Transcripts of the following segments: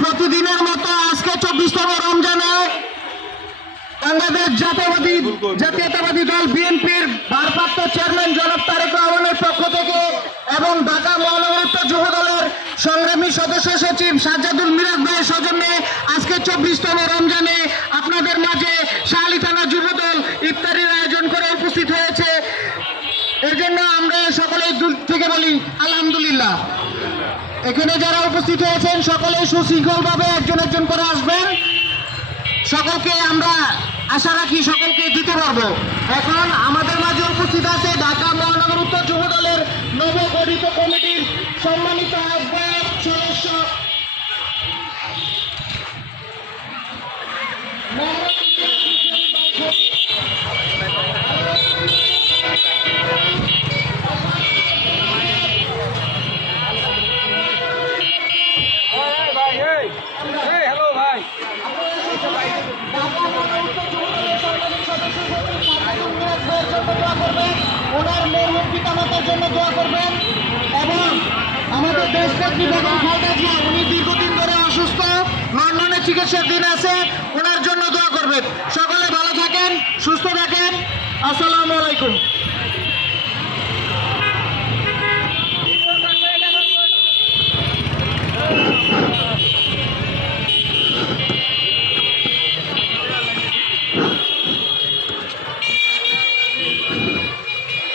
প্রতিদিনের মতো আজকে 24তম রমজানে বাংলাদেশ জাতীয়তাবাদী দল বিএনপির ভারপ্রাপ্ত চেয়ারম্যান জনাব তারেক রহমানের পক্ষ থেকে এবং ঢাকা মহানগর উত্তর যুব দলের সংগ্রামী সদস্য সচিব সাজ্জাদুল মিরাজ ভাইয়ের সৌজন্যে আজকে 24তম রমজানে আপনাদের মাঝে শাহালি থানা যুব দল ইফতারির আয়োজন করে উপস্থিত হয়েছে। এর জন্য আমরা সকলেই দূর থেকে বলি আলহামদুলিল্লাহ। এখানে যারা উপস্থিত হয়েছেন সকলেই সুশৃঙ্খলভাবে একজন একজন করে আসবেন। সকলকে আমরা আশা রাখি সকলকে দিতে পারবো। এখন আমাদের মাঝে উপস্থিত আছে ঢাকা মহানগর উত্তর যুব দলের নবগঠিত কমিটির সম্মানিত আহ্বায়ক সদস্য ওনার মরহুম পিতামাতার জন্য দোয়া করবেন এবং আমাদের দেশনেত্রী বেগম খালেদা জিয়া উনি দীর্ঘদিন ধরে অসুস্থ, লন্ডনে চিকিৎসাধীন আছে, ওনার জন্য দোয়া করবেন। সকলে ভালো থাকেন, সুস্থ থাকেন। আসসালামু আলাইকুম।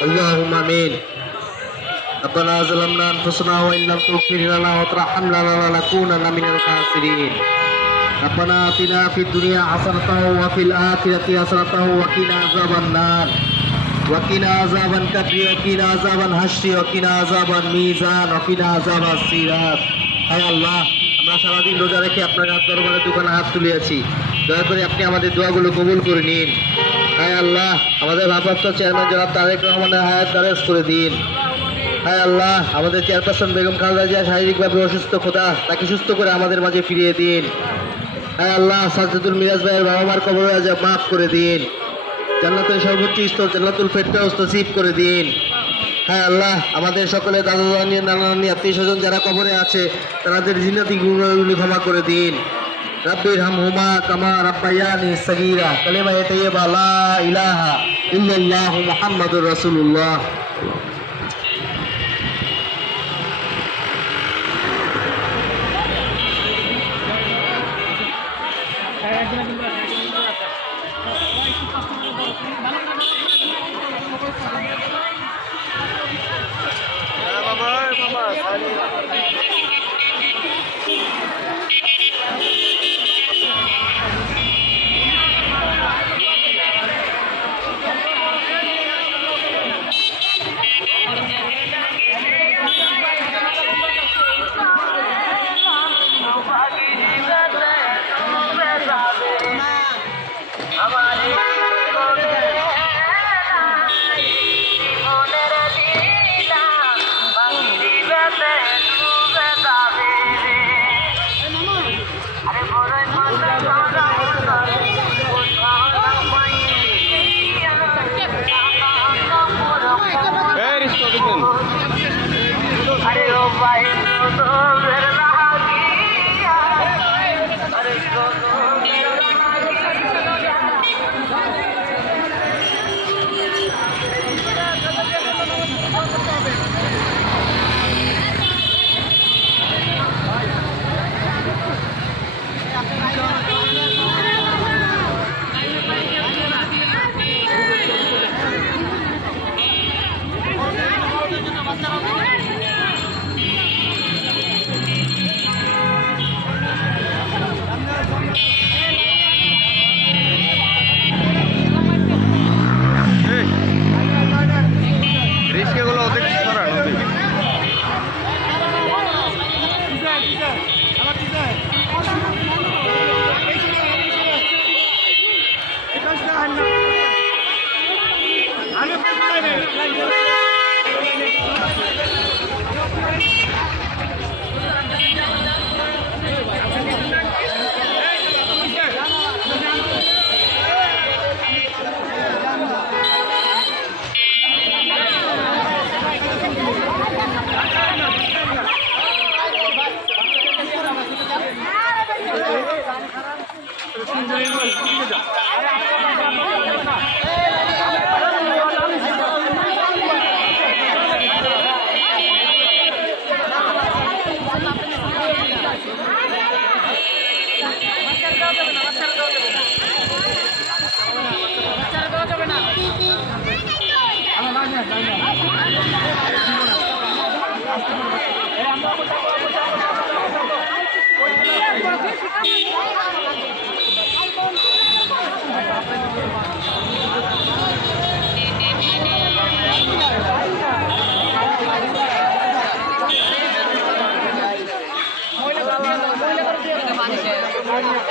اللهم آمين. ربنا ظلمنا أنفسنا وإن لم تغفر لنا وترحمنا لنكونن من الخاسرين. ربنا آتنا في الدنيا حسنة وفي الآخرة حسنة وقنا عذاب النار وقنا عذاب القبر وقنا عذاب الحشر وقنا عذاب الميزان وقنا عذاب الصراط. হায় আল্লাহ, আমরা সারাদিন রোজা রেখে আপনার দরবারে দোকানে হাত তুলেছি, দয়া করে আপনি আমাদের দোয়াগুলো কবুল করে নিন। হায় আল্লাহ, আমাদের ভারপ্রাপ্ত চেয়ারম্যান জনাব তারেক রহমানের হায়াত দারাজ করে দিন। হায় আল্লাহ, আমাদের চেয়ারপারসন বেগম খালেদা জিয়া শারীরিকভাবে অসুস্থ, খোদা তাকে সুস্থ করে আমাদের মাঝে ফিরিয়ে দিন। হায় আল্লাহ, সাজ্জাদুল মিরাজ ভাইয়ের বাবা মার কবরে আযাব মাফ করে দিন, জান্নাতের সর্বোচ্চ স্তর জান্নাতুল ফেরদাউস নসিব করে দিন। হ্যাঁ আল্লাহ, আমাদের সকলে দাদা দাদি নানা নানি আত্মীয় স্বজন যারা কবরে আছে তাদের জিন্নাতি গুনাহগুলো ক্ষমা করে দিন। রাব্বির হামহুমা কামা রাব্বায়ানি সগীরা। কালিমা তাইয়্যিবা লা ইলাহা ইল্লাল্লাহু মুহাম্মাদুর রাসূলুল্লাহ।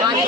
পানি